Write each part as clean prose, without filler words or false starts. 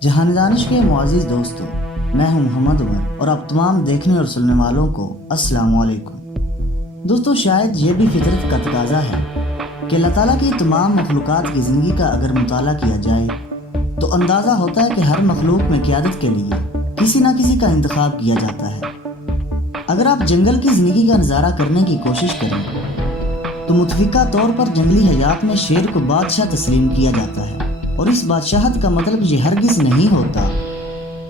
जहान दानिश के मुआज़िज़ दोस्तों, मैं हूं मोहम्मद उमर और आप तमाम देखने और सुनने वालों को अस्सलाम वालेकुम। दोस्तों, शायद ये भी फितरत का तकाज़ा है कि अल्लाह ताला की तमाम मखलूक़ात की ज़िंदगी का अगर मुताला किया जाए तो अंदाज़ा होता है कि हर मखलूक में क़यादत के लिए किसी न किसी का इंतखाब किया जाता है। अगर आप जंगल की ज़िंदगी का नज़ारा करने की कोशिश करें तो मुतफ़िका तौर पर जंगली हयात में शेर को बादशाह तस्लीम किया जाता है, और इस बादशाहत का मतलब ये हरगिज़ नहीं होता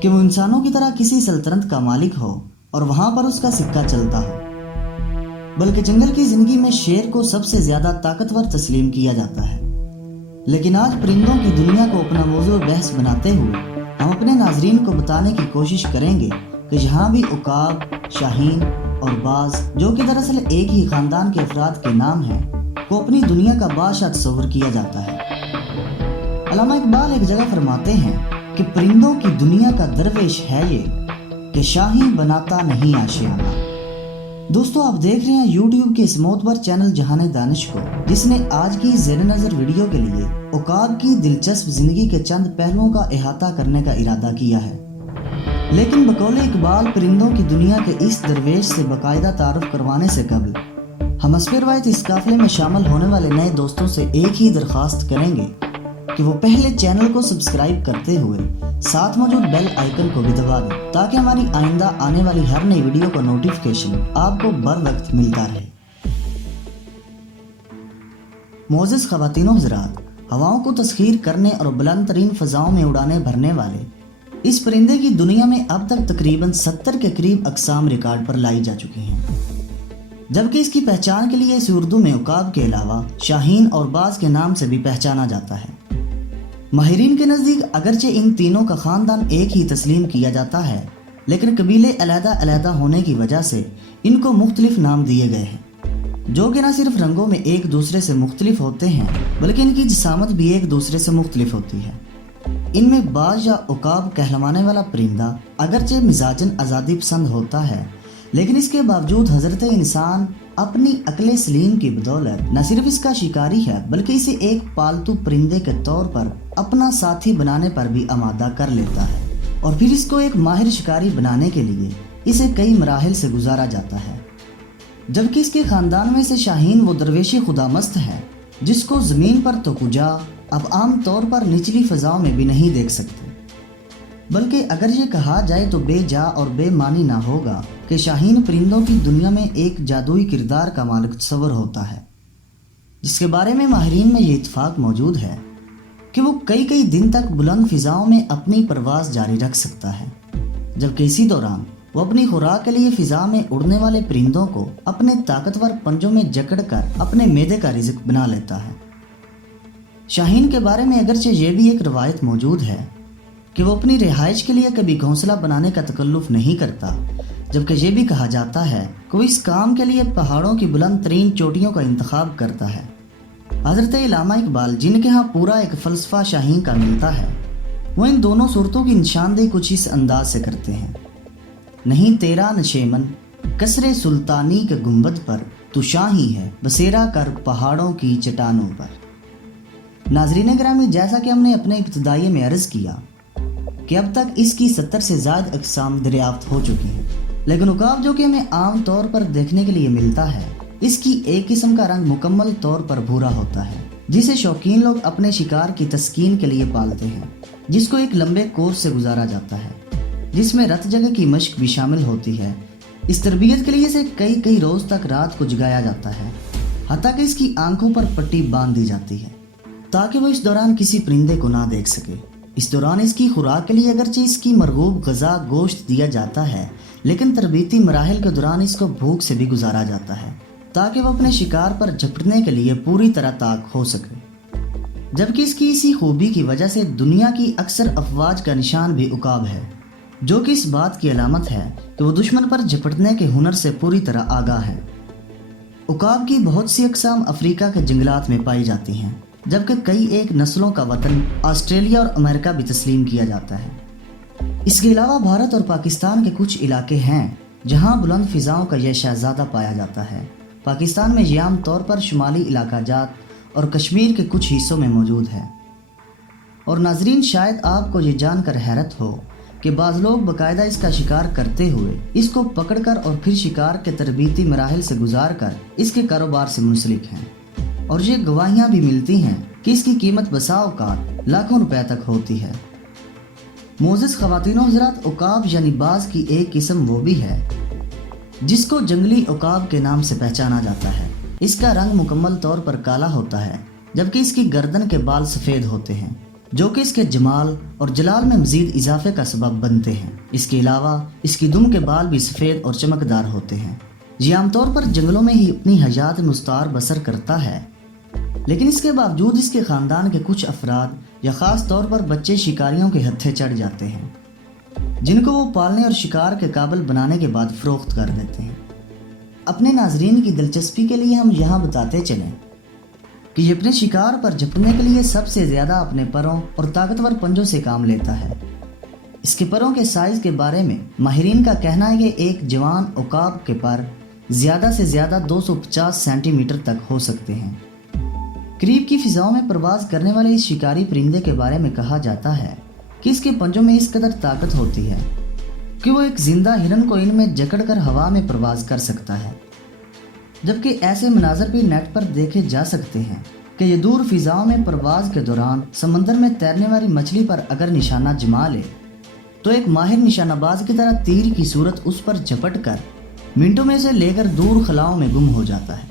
कि वो इंसानों की तरह किसी सल्तनत का मालिक हो और वहाँ पर उसका सिक्का चलता हो, बल्कि जंगल की ज़िंदगी में शेर को सबसे ज़्यादा ताकतवर तस्लीम किया जाता है। लेकिन आज परिंदों की दुनिया को अपना मौजू बहस बनाते हुए हम अपने नाजरीन को बताने की कोशिश करेंगे कि यहाँ भी उकाब, शाहीन और बाज, जो कि दरअसल एक ही ख़ानदान के अफराद के नाम हैं, को अपनी दुनिया का बादशाह तस्वर किया जाता है। अल्लामा इकबाल एक जगह फरमाते हैं कि परिंदों की दुनिया का दरवेश है ये कि शाही बनाता नहीं आशियाना। दोस्तों, आप देख रहे हैं YouTube के इस मोतबर चैनल जहान दानिश को, जिसने आज की ज़ेर नज़र वीडियो के लिए उकाब की दिलचस्प ज़िंदगी के चंद पहलुओं का अहाता करने का इरादा किया है। लेकिन बकौले इकबाल परिंदों की दुनिया के इस दरवेश से बाकायदा तारुफ करवाने से कबल हम हस्बे रवायत इस काफ़िले में शामिल होने वाले नए दोस्तों से एक ही दरख्वास्त करेंगे कि वो पहले चैनल को सब्सक्राइब करते हुए साथ मौजूद बेल आइकन को भी दबा दें, ताकि हमारी आइंदा आने वाली हर नई वीडियो का नोटिफिकेशन आपको बर वक्त मिलता रहे। मोअज़्ज़िज़ ख़वातीनो हज़रात, हवाओं को तस्ख़ीर करने और बुलंद तरीन फ़ज़ाओं में उड़ाने भरने वाले इस परिंदे की दुनिया में अब तक तकरीबन 70 के करीब अक़साम रिकॉर्ड पर लाई जा चुकी हैं, जबकि इसकी पहचान के लिए इसे उर्दू में उकाब के अलावा शाहीन और बाज के नाम से भी पहचाना जाता है। माहिरीन के नज़दीक अगरचे इन तीनों का ख़ानदान एक ही तस्लीम किया जाता है, लेकिन कबीले अलहदा होने की वजह से इनको मुख्तलिफ नाम दिए गए हैं, जो कि न सिर्फ रंगों में एक दूसरे से मुख्तलिफ होते हैं बल्कि इनकी जिसामत भी एक दूसरे से मुख्तलिफ होती है। इनमें बाज या उकाब कहलवाने वाला परिंदा अगरचे मिजाजन आज़ादी पसंद होता है, लेकिन इसके बावजूद हज़रत इंसान अपनी अक्ल सलीम की बदौलत न सिर्फ इसका शिकारी है बल्कि इसे एक पालतू परिंदे के तौर पर अपना साथी बनाने पर भी आमादा कर लेता है, और फिर इसको एक माहिर शिकारी बनाने के लिए इसे कई मराहिल से गुजारा जाता है। जबकि इसके ख़ानदान में से शाहीन वो दरवेशी खुदामस्त है जिसको ज़मीन पर तो कुजा अब आम तौर पर निचली फ़ज़ाओं में भी नहीं देख सकते, बल्कि अगर ये कहा जाए तो बेजा और बेमानी ना होगा कि शाहीन परिंदों की दुनिया में एक जादुई किरदार का मालिक तस्वर होता है, जिसके बारे में माहिरीन में ये इत्फाक मौजूद है कि वो कई दिन तक बुलंद फ़िज़ाओं में अपनी परवाज़ जारी रख सकता है, जबकि इसी दौरान वो अपनी खुराक के लिए फ़िज़ा में उड़ने वाले परिंदों को अपने ताकतवर पंजों में जकड़ कर अपने मैदे का रिज़्क बना लेता है। शाहीन के बारे में अगरचे ये भी एक रवायत मौजूद है कि वो अपनी रिहाइश के लिए कभी घोंसला बनाने का तकल्लुफ़ नहीं करता, जबकि ये भी कहा जाता है कि वो इस काम के लिए पहाड़ों की बुलंद तरीन चोटियों का इंतखाब करता है। हज़रत अल्लामा इकबाल, जिनके यहाँ पूरा एक फ़लसफ़ा शाहीन का मिलता है, वो इन दोनों सूरतों की निशानदेही कुछ इस अंदाज से करते हैं। नहीं तेरा नशेमन कसरे सुल्तानी के गुंबद पर, तू शाही है बसेरा कर पहाड़ों की चट्टानों पर। नाज़रीन गिरामी, जैसा कि हमने अपने इब्तिदाई में अर्ज़ किया कि अब तक इसकी 70 से ज़्यादा अक़साम दरियाफ्त हो चुकी हैं, लेकिन उकाब, जो कि हमें आम तौर पर देखने के लिए मिलता है, इसकी एक किस्म का रंग मुकम्मल तौर पर भूरा होता है, जिसे शौकीन लोग अपने शिकार की तस्कीन के लिए पालते हैं, जिसको एक लंबे कोर्स से गुजारा जाता है, जिसमें रत जगह की मशक भी शामिल होती है। इस तरबियत के लिए इसे कई रोज़ तक रात को जगाया जाता है, हत्ता कि इसकी आंखों पर पट्टी बांध दी जाती है ताकि वो इस दौरान किसी परिंदे को ना देख सके। इस दौरान इसकी खुराक के लिए अगरचे इसकी मरगूब गज़ा गोश्त दिया जाता है, लेकिन तरबीती मराहिल के दौरान इसको भूख से भी गुजारा जाता है ताकि वो अपने शिकार पर झपटने के लिए पूरी तरह ताक हो सके। जबकि इसकी इसी खूबी की वजह से दुनिया की अक्सर अफवाज का निशान भी उकाब है, जो कि इस बात की अलामत है कि वो दुश्मन पर झपटने के हुनर से पूरी तरह आगाह है। उकाब की बहुत सी अक़साम अफ्रीका के जंगलात में पाई जाती हैं, जबकि कई एक नस्लों का वतन ऑस्ट्रेलिया और अमेरिका भी तस्लीम किया जाता है। इसके अलावा भारत और पाकिस्तान के कुछ इलाके हैं जहां बुलंद फ़िज़ाओं का यह शहज़ादा पाया जाता है। पाकिस्तान में यह आम तौर पर शुमाली इलाका जात और कश्मीर के कुछ हिस्सों में मौजूद है। اور ناظرین شاید آپ کو یہ جان کر حیرت ہو کہ بعض لوگ باقاعدہ اس کا شکار کرتے ہوئے اس کو پکڑ کر اور پھر شکار کے تربیتی مراحل سے گزار کر اس کے کاروبار سے منسلک ہیں، اور یہ گواہیاں بھی ملتی ہیں کہ اس کی قیمت بسا اوقات لاکھوں روپے تک ہوتی ہے۔ معزز خواتین و حضرات، عقاب یعنی باز کی ایک قسم وہ بھی ہے جس کو جنگلی عقاب کے نام سے پہچانا جاتا ہے۔ اس کا رنگ مکمل طور پر کالا ہوتا ہے، جبکہ اس کی گردن کے بال سفید ہوتے ہیں، جو کہ اس کے جمال اور جلال میں مزید اضافے کا سبب بنتے ہیں۔ اس کے علاوہ اس کی دم کے بال بھی سفید اور چمکدار ہوتے ہیں۔ یہ عام طور پر جنگلوں میں ہی اپنی حیات مستعار بسر کرتا ہے، لیکن اس کے باوجود اس کے خاندان کے کچھ افراد یا خاص طور پر بچے شکاریوں کے ہتھے چڑھ جاتے ہیں، جن کو وہ پالنے اور شکار کے قابل بنانے کے بعد فروخت کر دیتے ہیں۔ اپنے ناظرین کی دلچسپی کے لیے ہم یہاں بتاتے چلیں کہ یہ اپنے شکار پر جھپٹنے کے لیے سب سے زیادہ اپنے پروں اور طاقتور پنجوں سے کام لیتا ہے۔ اس کے پروں کے سائز کے بارے میں ماہرین کا کہنا ہے کہ ایک جوان عقاب کے پر زیادہ سے زیادہ 250 سینٹی میٹر تک ہو سکتے ہیں۔ قریب کی فضاؤں میں پرواز کرنے والے اس شکاری پرندے کے بارے میں کہا جاتا ہے کہ اس کے پنجوں میں اس قدر طاقت ہوتی ہے کہ وہ ایک زندہ ہرن کو ان میں جکڑ کر ہوا میں پرواز کر سکتا ہے، جبکہ ایسے مناظر بھی نیٹ پر دیکھے جا سکتے ہیں کہ یہ دور فضاؤں میں پرواز کے دوران سمندر میں تیرنے والی مچھلی پر اگر نشانہ جما لے تو ایک ماہر نشانہ باز کی طرح تیر کی صورت اس پر جھپٹ کر منٹوں میں سے لے کر دور خلاؤں میں گم ہو جاتا ہے۔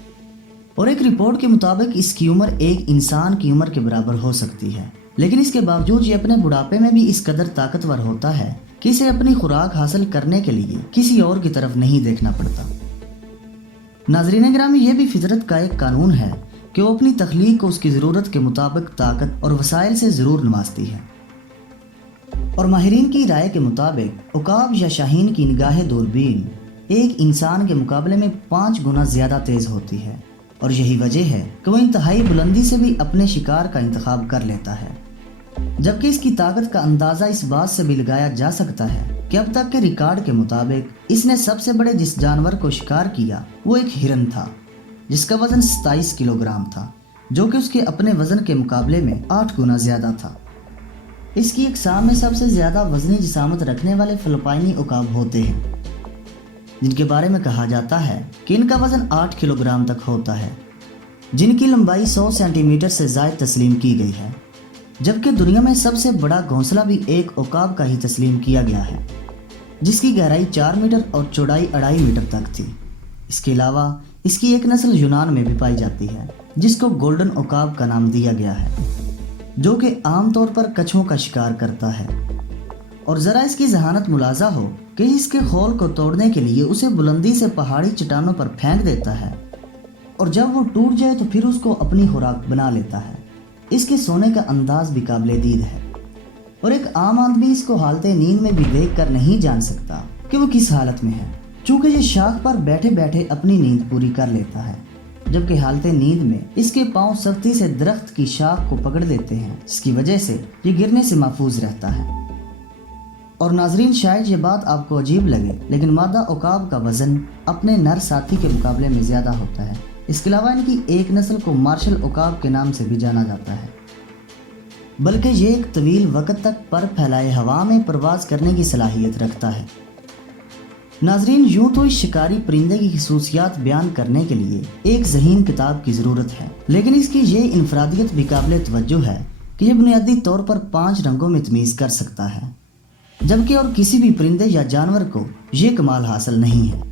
اور ایک رپورٹ کے مطابق اس کی عمر ایک انسان کی عمر کے برابر ہو سکتی ہے، لیکن اس کے باوجود یہ اپنے بڑھاپے میں بھی اس قدر طاقتور ہوتا ہے کہ اسے اپنی خوراک حاصل کرنے کے لیے کسی اور کی طرف نہیں دیکھنا پڑتا۔ ناظرین گرامی، یہ بھی فطرت کا ایک قانون ہے کہ وہ اپنی تخلیق کو اس کی ضرورت کے مطابق طاقت اور وسائل سے ضرور نوازتی ہے، اور ماہرین کی رائے کے مطابق عقاب یا شاہین کی نگاہ دوربین ایک انسان کے مقابلے میں 5 گنا زیادہ تیز ہوتی ہے، اور یہی وجہ ہے کہ وہ انتہائی بلندی سے بھی اپنے شکار کا انتخاب کر لیتا ہے، جبکہ اس کی طاقت کا اندازہ اس بات سے بھی لگایا جا سکتا ہے کہ اب تک کے ریکارڈ کے مطابق اس نے سب سے بڑے جس جانور کو شکار کیا وہ ایک ہرن تھا، جس کا وزن 27 کلو گرام تھا، جو کہ اس کے اپنے وزن کے مقابلے میں 8 گنا زیادہ تھا۔ اس کی اقسام میں سب سے زیادہ وزنی جسامت رکھنے والے فلپائنی عقاب ہوتے ہیں، جن کے بارے میں کہا جاتا ہے کہ ان کا وزن 8 کلو گرام تک ہوتا ہے، جن کی لمبائی 100 سینٹی میٹر سے زائد تسلیم کی گئی ہے، جبکہ دنیا میں سب سے بڑا گھونسلہ بھی ایک عقاب کا ہی تسلیم کیا گیا ہے، جس کی گہرائی 4 میٹر اور چوڑائی 2.5 میٹر تک تھی۔ اس کے علاوہ اس کی ایک نسل یونان میں بھی پائی جاتی ہے، جس کو گولڈن عقاب کا نام دیا گیا ہے، جو کہ عام طور پر کچھوں کا شکار کرتا ہے۔ اور ذرا اس کی ذہانت ملاحظہ ہو کہ اس کے خول کو توڑنے کے لیے اسے بلندی سے پہاڑی چٹانوں پر پھینک دیتا ہے، اور جب وہ ٹوٹ جائے تو پھر اس کو اپنی خوراک بنا لیتا ہے۔ اس کے سونے کا انداز بھی قابل دید ہے، اور ایک عام آدمی اس کو حالت نیند میں بھی دیکھ کر نہیں جان سکتا کہ وہ کس حالت میں ہے، چونکہ یہ شاخ پر بیٹھے بیٹھے اپنی نیند پوری کر لیتا ہے، جبکہ حالت نیند میں اس کے پاؤں سختی سے درخت کی شاخ کو پکڑ لیتے ہیں، جس کی وجہ سے یہ گرنے سے محفوظ رہتا ہے۔ اور ناظرین، شاید یہ بات آپ کو عجیب لگے، لیکن مادہ عقاب کا وزن اپنے نر ساتھی کے مقابلے میں زیادہ ہوتا ہے۔ اس کے علاوہ ان کی ایک نسل کو مارشل عقاب کے نام سے بھی جانا جاتا ہے، بلکہ یہ ایک طویل وقت تک پر پھیلائے ہوا میں پرواز کرنے کی صلاحیت رکھتا ہے۔ ناظرین، یوں تو اس شکاری پرندے کی خصوصیات بیان کرنے کے لیے ایک ذہین کتاب کی ضرورت ہے، لیکن اس کی یہ انفرادیت بھی قابل توجہ ہے کہ یہ بنیادی طور پر 5 رنگوں میں تمیز کر سکتا ہے، جبکہ اور کسی بھی پرندے یا جانور کو یہ کمال حاصل نہیں ہے۔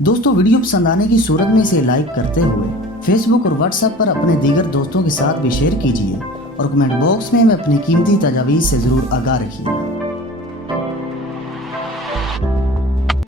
دوستو، ویڈیو پسند آنے کی صورت میں اسے لائک کرتے ہوئے فیس بک اور واٹس ایپ پر اپنے دیگر دوستوں کے ساتھ بھی شیئر کیجیے، اور کمنٹ باکس میں ہمیں اپنی قیمتی تجاویز سے ضرور آگاہ رکھیے۔